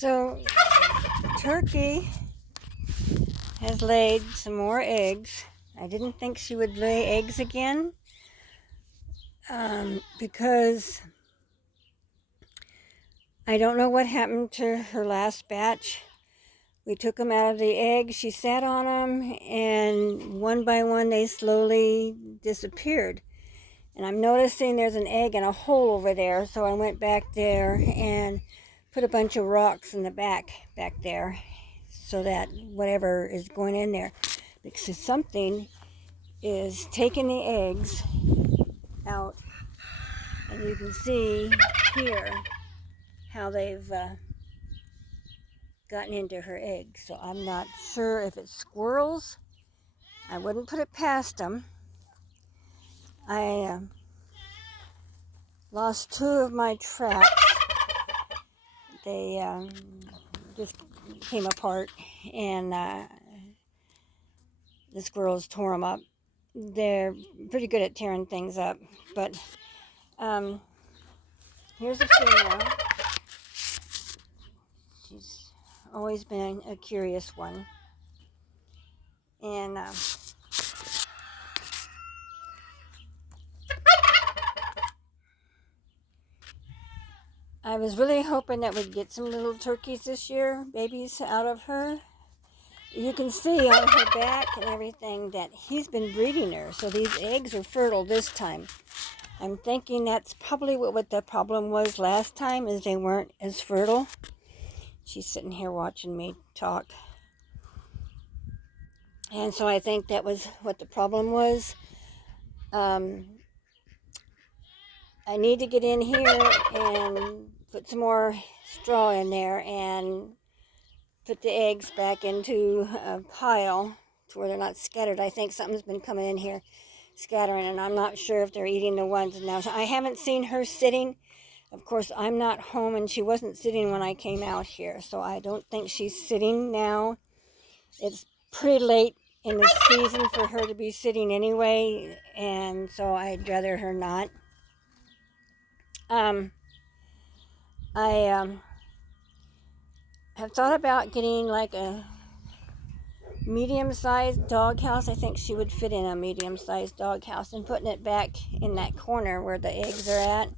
So, Turkey has laid some more eggs. I didn't think she would lay eggs again because I don't know what happened to her last batch. We took them out of the egg. She sat on them, and one by one they slowly disappeared. And I'm noticing there's an egg in a hole over there, so I went back there and put a bunch of rocks in the back there so that whatever is going in there, because something is taking the eggs out. And you can see here how they've gotten into her eggs. So I'm not sure if it's squirrels. I wouldn't put it past them. I lost two of my traps. They just came apart, and the squirrels tore them up. They're pretty good at tearing things up, but here's a female. She's always been a curious one, and I was really hoping that we'd get some little turkeys this year, babies out of her. You can see on her back and everything that he's been breeding her, so these eggs are fertile this time. I'm thinking that's probably what the problem was last time, is they weren't as fertile. She's sitting here watching me talk. And so I think that was what the problem was. I need to get in here and put some more straw in there and put the eggs back into a pile to where they're not scattered. I think something's been coming in here scattering, and I'm not sure if they're eating the ones now. I haven't seen her sitting. Of course, I'm not home, and she wasn't sitting when I came out here, so I don't think she's sitting now. It's pretty late in the season for her to be sitting anyway, and so I'd rather her not. I have thought about getting like a medium-sized doghouse. I think she would fit in a medium-sized doghouse, and putting it back in that corner where the eggs are at,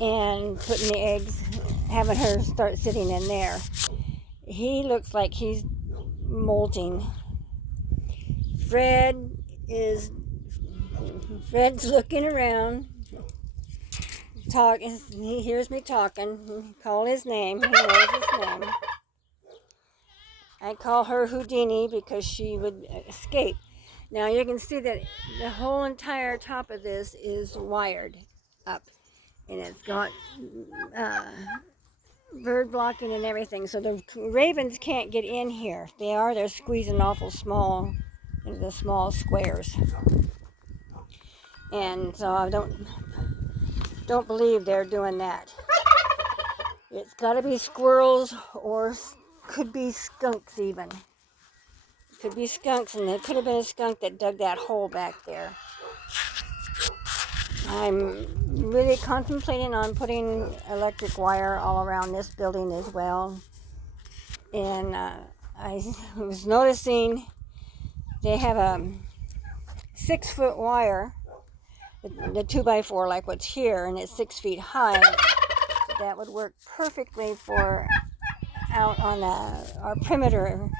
and putting the eggs, having her start sitting in there. He looks like he's molting. Fred's looking around. He hears me talking. Call his name. He knows his name. I call her Houdini because she would escape. Now you can see that the whole entire top of this is wired up, and it's got bird blocking and everything, so the ravens can't get in here. If they are, they're squeezing awful small into the small squares, and so I don't believe they're doing that. It's got to be squirrels, or could be skunks even. Could be skunks, and it could have been a skunk that dug that hole back there. I'm really contemplating on putting electric wire all around this building as well. And I was noticing they have a 6-foot wire, the 2x4 like what's here, and it's 6 feet high. That would work perfectly for out on our perimeter.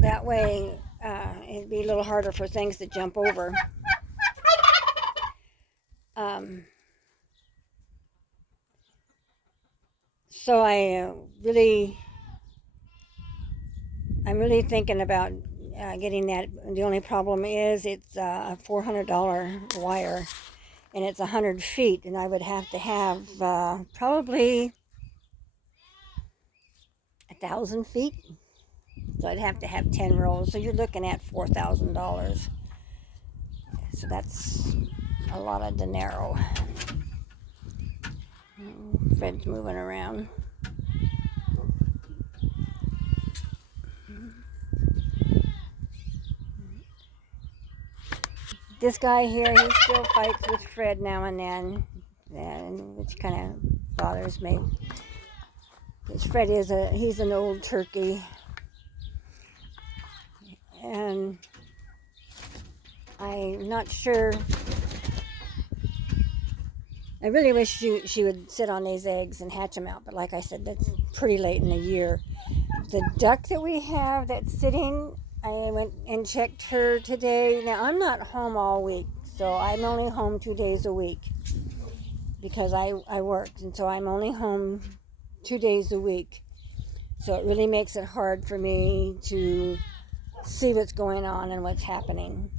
That way it'd be a little harder for things to jump over. So I'm really thinking about getting that. The only problem is it's a $400 wire, and it's 100 feet, and I would have to have probably 1,000 feet. So I'd have to have 10 rolls. So you're looking at $4,000. So that's a lot of dinero. Fred's moving around. This guy here, he still fights with Fred now and then, which kind of bothers me. Fred he's an old turkey, and I'm not sure. I really wish she would sit on these eggs and hatch them out, but like I said, that's pretty late in the year. The duck that we have that's sitting, I went and checked her today. Now, I'm not home all week, so I'm only home 2 days a week because I work, and so I'm only home 2 days a week. So it really makes it hard for me to see what's going on and what's happening.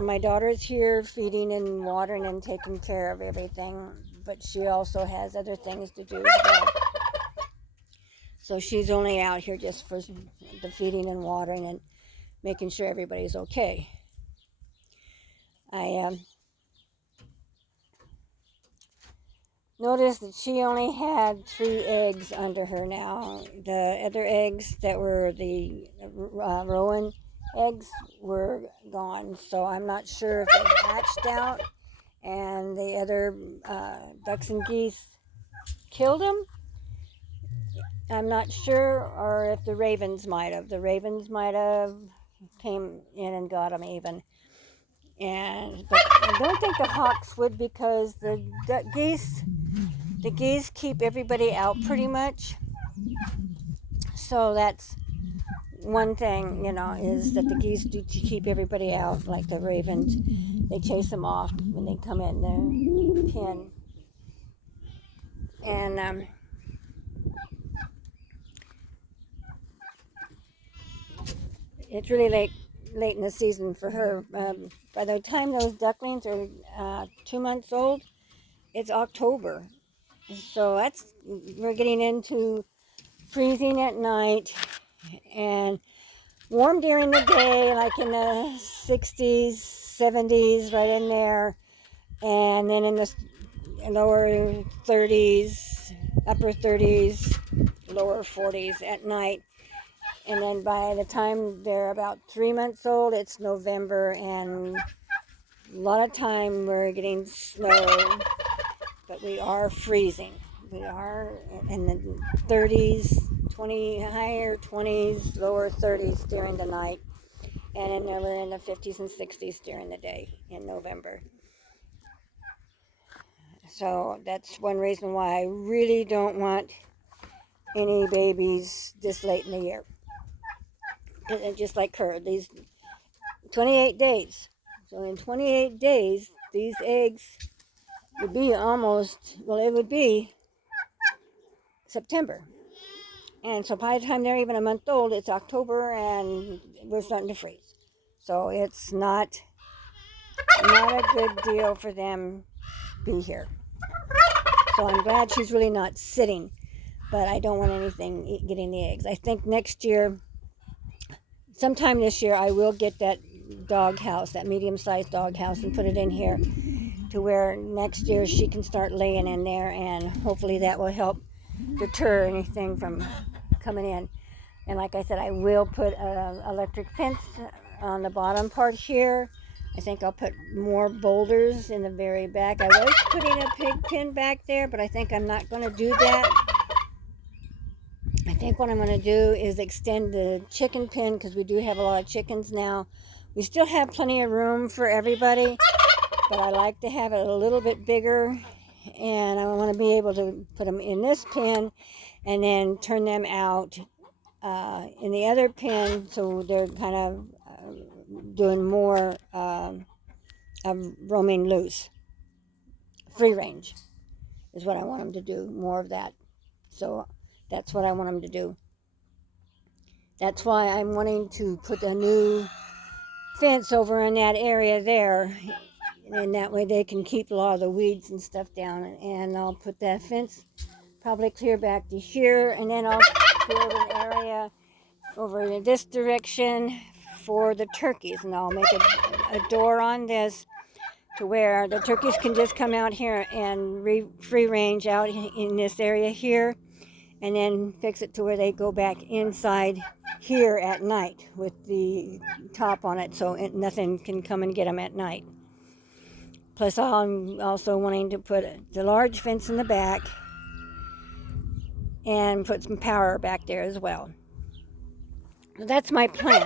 My daughter's here feeding and watering and taking care of everything, but she also has other things to do as well. So she's only out here just for the feeding and watering and making sure everybody's okay. I noticed that she only had 3 eggs under her now. The other eggs that were the Rowan eggs were gone, so I'm not sure if they hatched out and the other ducks and geese killed them. I'm not sure, or if the ravens might have. The ravens might have came in and got them even. But I don't think the hawks would, because the geese keep everybody out pretty much. So that's one thing, is that the geese do keep everybody out, like the ravens. They chase them off when they come in their pen. And it's really late in the season for her. By the time those ducklings are 2 months old, it's October. So we're getting into freezing at night and warm during the day, like in the 60s, 70s, right in there. And then in the lower 30s, upper 30s, lower 40s at night. And then by the time they're about 3 months old, it's November, and a lot of time we're getting snow, but we are freezing. We are in the 30s, higher 20s, lower 30s during the night, and then we're in the 50s and 60s during the day in November. So that's one reason why I really don't want any babies this late in the year. And just like her, these 28 days. So in 28 days, these eggs would be it would be September. And so by the time they're even a month old, it's October and we're starting to freeze. So it's not a good deal for them to be here. So I'm glad she's really not sitting, but I don't want anything getting the eggs. I think next year, sometime this year, I will get that doghouse, that medium-sized doghouse, and put it in here to where next year she can start laying in there, and hopefully that will help deter anything from coming in. And like I said, I will put an electric fence on the bottom part here. I think I'll put more boulders in the very back. I was putting a pig pen back there, but I think I'm not going to do that. I think what I'm going to do is extend the chicken pen, because we do have a lot of chickens now. We still have plenty of room for everybody, but I like to have it a little bit bigger, and I want to be able to put them in this pen and then turn them out in the other pen, so they're kind of doing more of roaming loose. Free range is what I want them to do, more of that. So that's what I want them to do. That's why I'm wanting to put a new fence over in that area there, and that way they can keep a lot of the weeds and stuff down. And I'll put that fence probably clear back to here, and then I'll build an area over in this direction for the turkeys, and I'll make a door on this to where the turkeys can just come out here and free range out in this area here, and then fix it to where they go back inside here at night with the top on it, so nothing can come and get them at night. Plus, I'm also wanting to put the large fence in the back, and put some power back there as well. So that's my plan.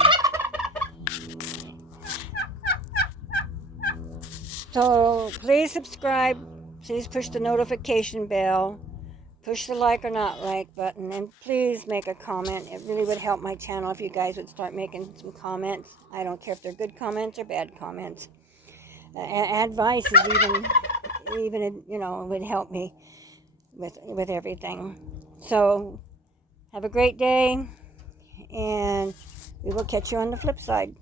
So please subscribe, please push the notification bell, push the like or not like button, and please make a comment. It really would help my channel if you guys would start making some comments. I don't care if they're good comments or bad comments. Advice is even would help me with everything. So have a great day, and we will catch you on the flip side.